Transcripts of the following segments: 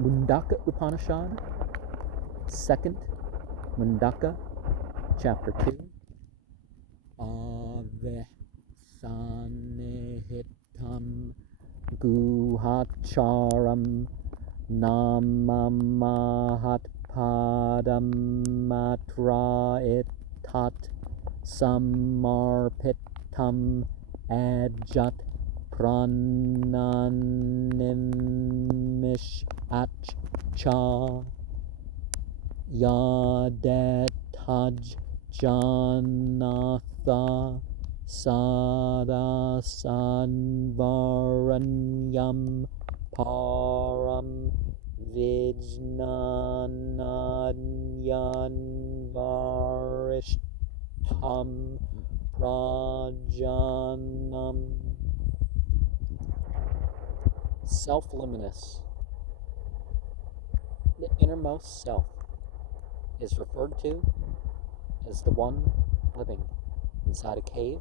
Mundaka Upanishad, second Mundaka, chapter 2. Avesanihitam guhacharam namamahatpadam matraitat samarpitam ajat prananimish achcha yadetaj janatha sadasanvaranyam param vijnananyan varishtam prajanam. Self-luminous. The innermost self is referred to as the one living inside a cave,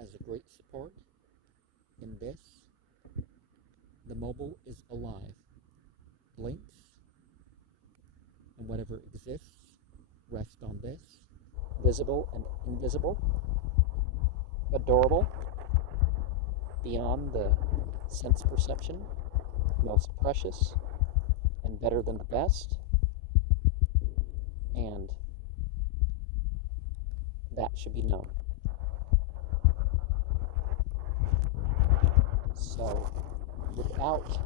as a great support. In this, the mobile is alive, blinks, and whatever exists rests on this, visible and invisible, adorable, beyond the sense perception, most precious, and better than the best, and that should be known. So, without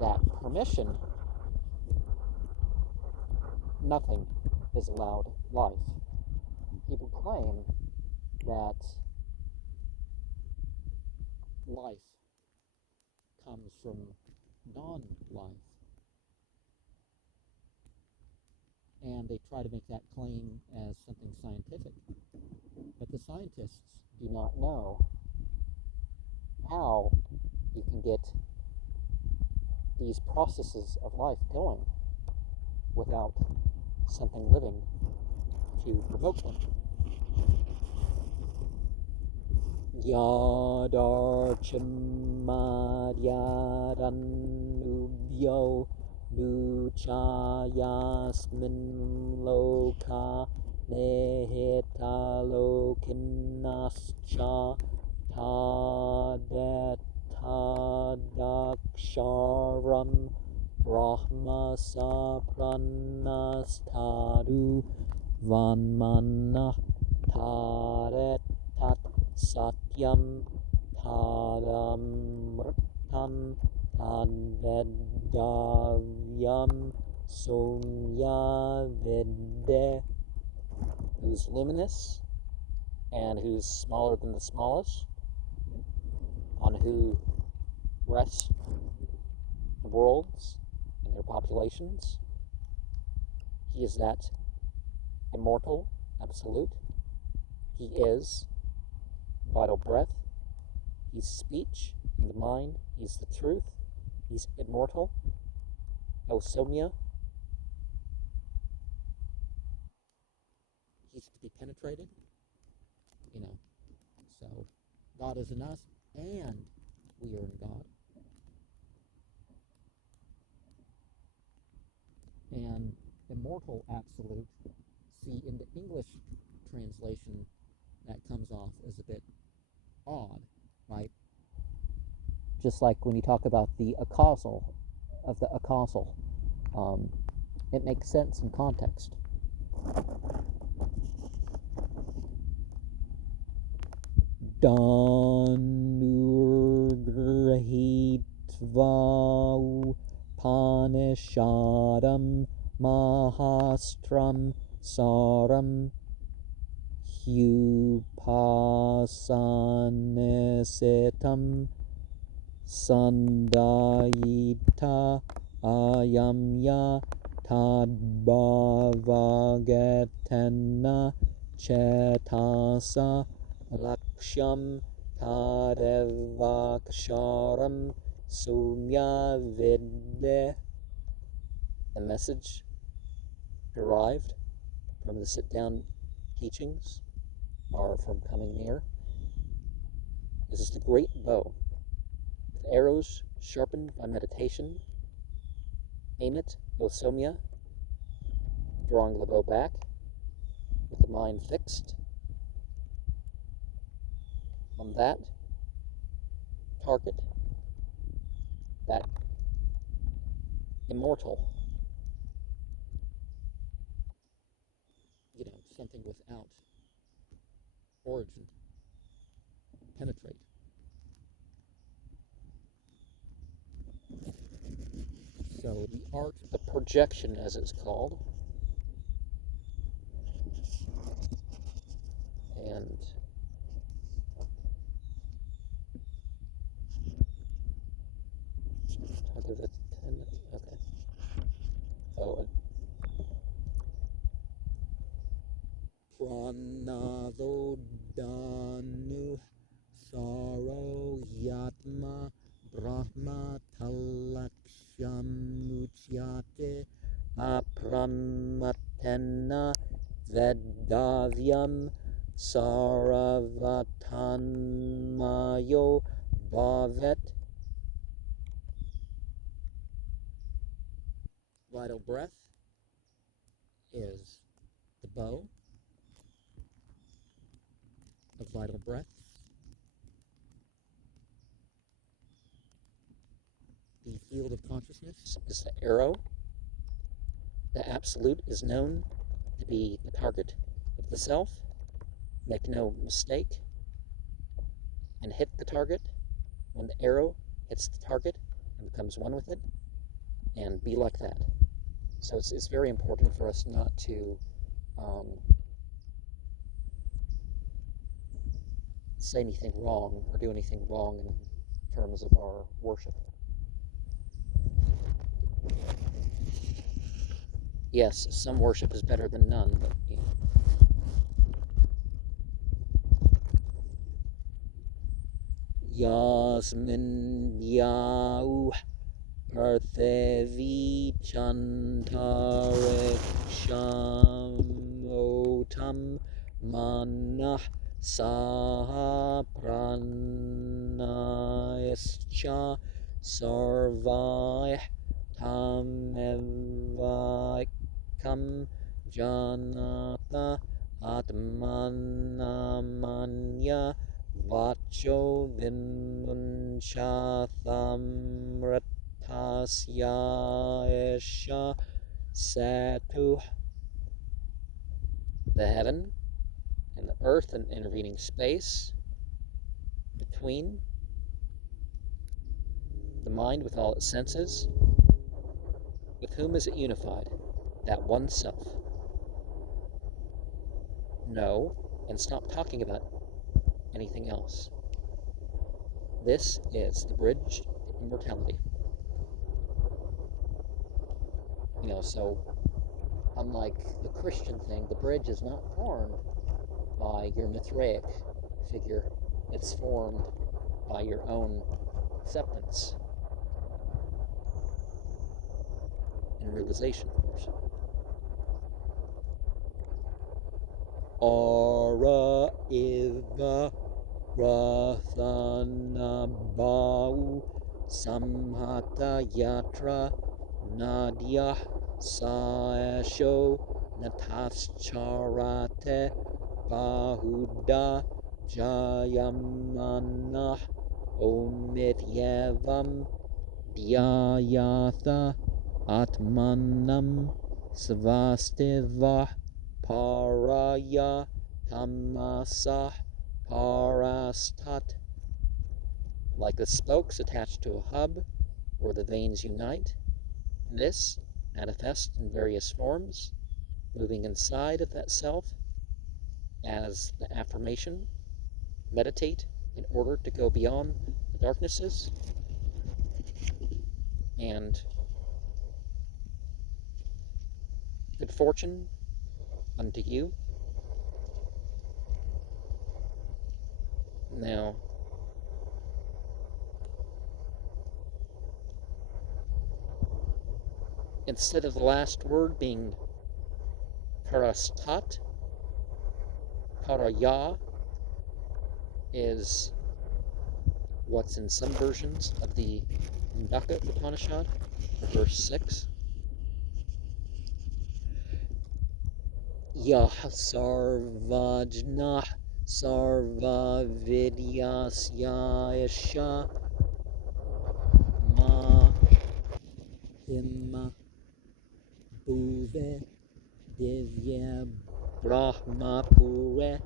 that permission, nothing is allowed life. People claim that life comes from non-life, and they try to make that claim as something scientific. But the scientists do not know how you can get these processes of life going without something living to provoke them. Yadarchimadyadanubhyo nuchayasmin loka nehitalokinascha tadetadaksharam brahma sapranastadu vanmanah taretat satyam tadamritam tadvedavyam somya vidde. Who's luminous and who's smaller than the smallest, on who rests the worlds and their populations. He is that immortal absolute. He is vital breath. He's speech in the mind. He's the truth. He's immortal. Osomia. He's to be penetrated. So God is in us and we are in God. And immortal absolute, see, in the English translation, that comes off as a bit odd, right? Just like when you talk about the acausal of the acausal, it makes sense in context. Danurgrahitva Upanishadam Mahastram Saram Hupasanesitam Sandayita Ayamya Tadbhavagatena Chetasa Lakshyam Tadevaksharam Sumya Vidde. The message derived from the sit-down teachings or from coming near. This is the great bow. arrows sharpened by meditation. Aim it, O Somya, drawing the bow back, with the mind fixed on that target, that immortal, something without origin, penetrate. So the art, the projection as it's called, and are there 10? Okay. Oh, Pranadodanu Saro Yatma Brahma Talakshamuchyate Apramatena Vedavyam Saravatanmayo Bhavet. Vital breath is the bow of vital breaths. The field of consciousness is the arrow. The absolute is known to be the target of the self. Make no mistake and hit the target when the arrow hits the target and becomes one with it, and be like that. So it's very important for us not to say anything wrong or do anything wrong in terms of our worship. Yes, some worship is better than none, but Yasmin Yau Parthevi Chantare Shamotam Manah Saha Pranayascha Sarvai Tamevakam Janata Atmanamanya Vacho Vimunchathamratasya Esha Satu. The heaven and the earth and intervening space between, the mind with all its senses. With whom is it unified? That one self. Know and stop talking about anything else. This is the bridge to immortality. So unlike the Christian thing, the bridge is not formed by your Mithraic figure. It's formed by your own acceptance and realization, of course. Ara iva rathanabau samhata yatra nadyah saesho natascharate bahuda jayamanah omityevam dhyayatha atmanam svastivah paraya tamasah parastat. Like the spokes attached to a hub where the veins unite, this manifests in various forms, moving inside of that self as the affirmation. Meditate in order to go beyond the darknesses, and good fortune unto you. Now, instead of the last word being parastat, paraya is what's in some versions of the Mundaka Upanishad, verse 6. Yah sarvajnah sarva vidyasya ma himma bhuve divya brahmapure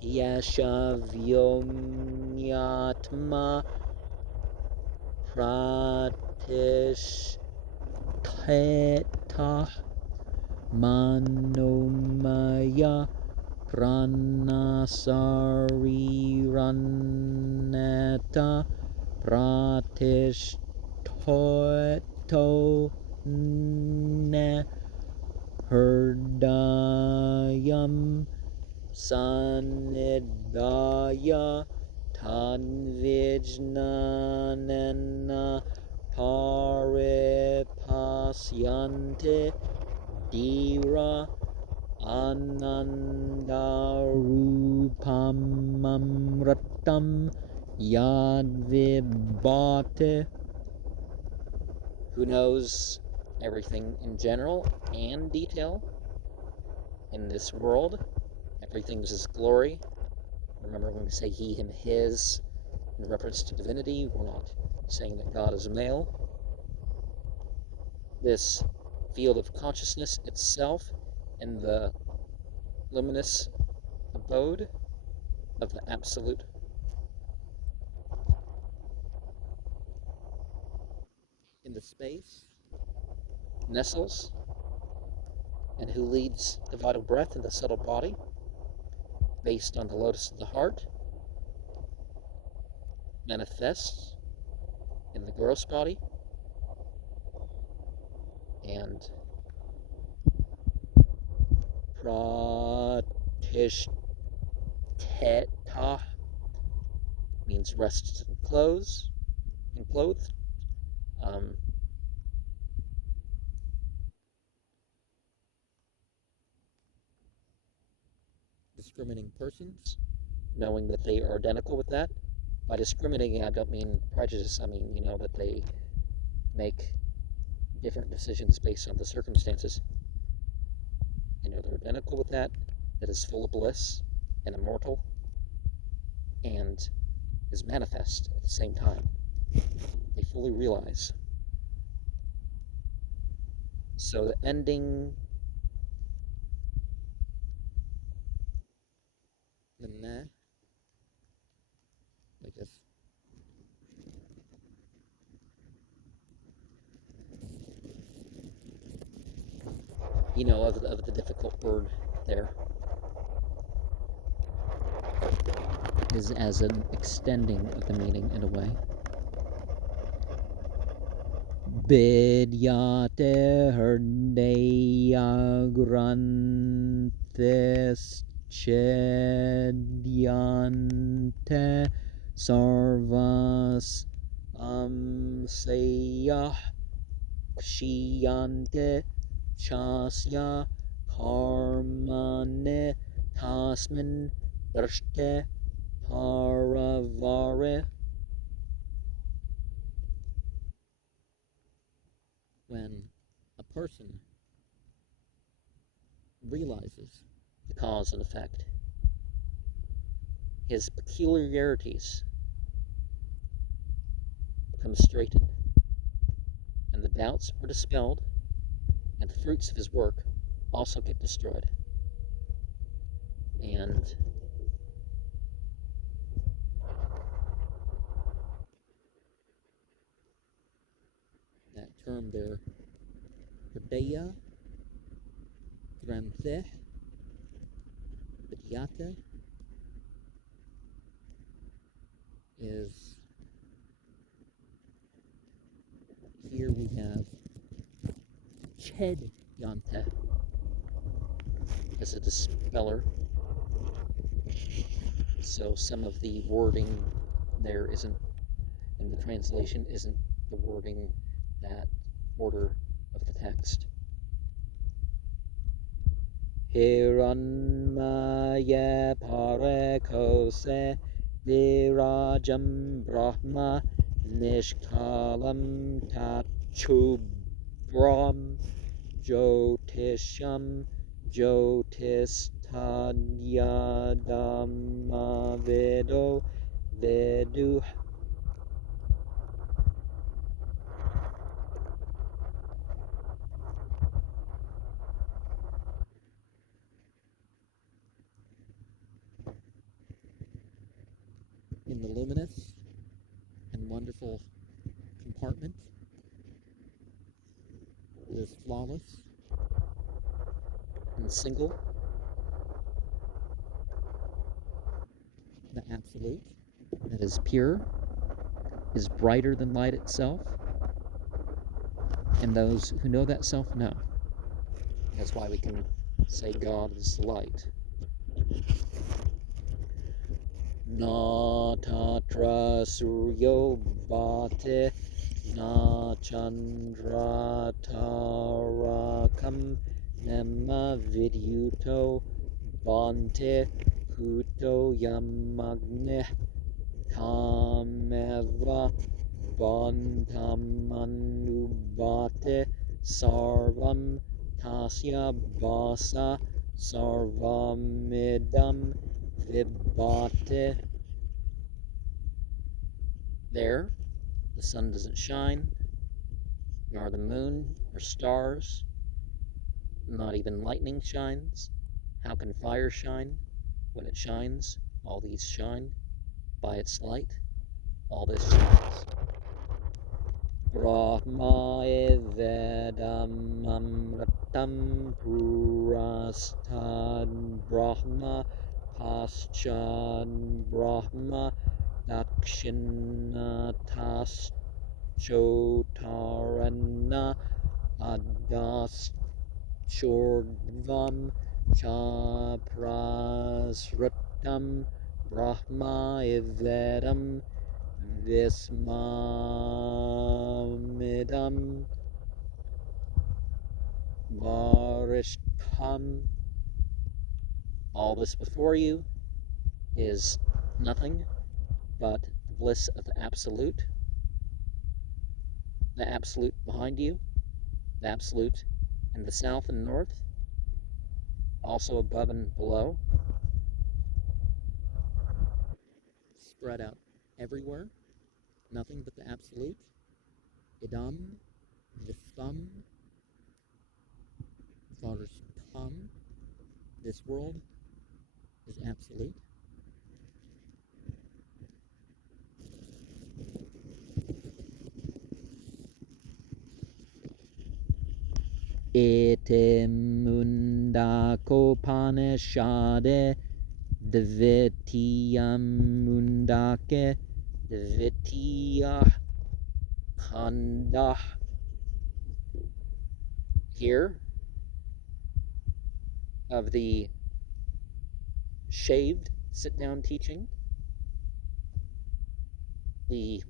yasha vyomyatma pratishtha manomaya pranasariraneta pratishtoto ne hrdayam sanidaya tanvijnanena paripasyante dira anandarupamamratam yadvibhate, who knows everything in general and detail in this world. Everything's his glory. Remember when we say he, him, his in reference to divinity, we're not saying that God is male. This field of consciousness itself in the luminous abode of the Absolute in the space nestles, and who leads the vital breath in the subtle body based on the lotus of the heart, manifests in the gross body, and pratishteta means rested and clothed. Discriminating persons, knowing that they are identical with that. By discriminating, I don't mean prejudice. I mean, that they make different decisions based on the circumstances. They're identical with that is full of bliss and immortal and is manifest at the same time. They fully realize. So the ending, the meh, like this. Of the difficult word there is as an extending of the meaning in a way. Bidyate hrdaya granthes chedyante sarvas amsayah kshiyante chasya karmane tasmin drashte paravare. When a person realizes the cause and effect, his peculiarities become straightened, and the doubts are dispelled, and the fruits of his work also get destroyed. And that term there, Hridaya, Granthe, Vidyata, is, here we have Chedyante as a dispeller. So some of the wording there isn't, in the translation, isn't the wording that order of the text. Hiranmaya parekose Virajam Brahma Nishkalam Tachubram Jyotisham Jyotistanyadama Vedo Vedu. In the luminous and wonderful compartment that is flawless and single, the absolute, that is pure, is brighter than light itself, and those who know that self know. That's why we can say God is light. Na tatra suryo bhate na chandra tarakam nema vidyuto bhante huto yamagne tameva bantamanubhate sarvam tasya basa sarvamidam vibhate. There, the sun doesn't shine, nor the moon or stars, not even lightning shines. How can fire shine? When it shines, all these shine. By its light, all this shines. Brahma evedam amritam purastad Brahma paschad Brahma dakshinatas chotarana adas chordvam chaprasritam Brahma evedam Vismamidam Varishtham. All this before you is nothing but the bliss of the absolute behind you, the absolute in the south and north, also above and below, spread out everywhere, nothing but the absolute. Idam, Visvam, Varishtham. This world is absolute. Ete Mundaka Upanishad Dvitiyam Mundake Dvitiya Khanda. Here, of the shaved sit-down teaching, the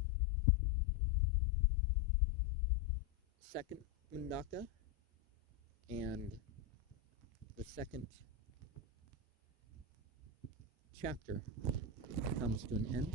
second Mundaka, and the second chapter comes to an end.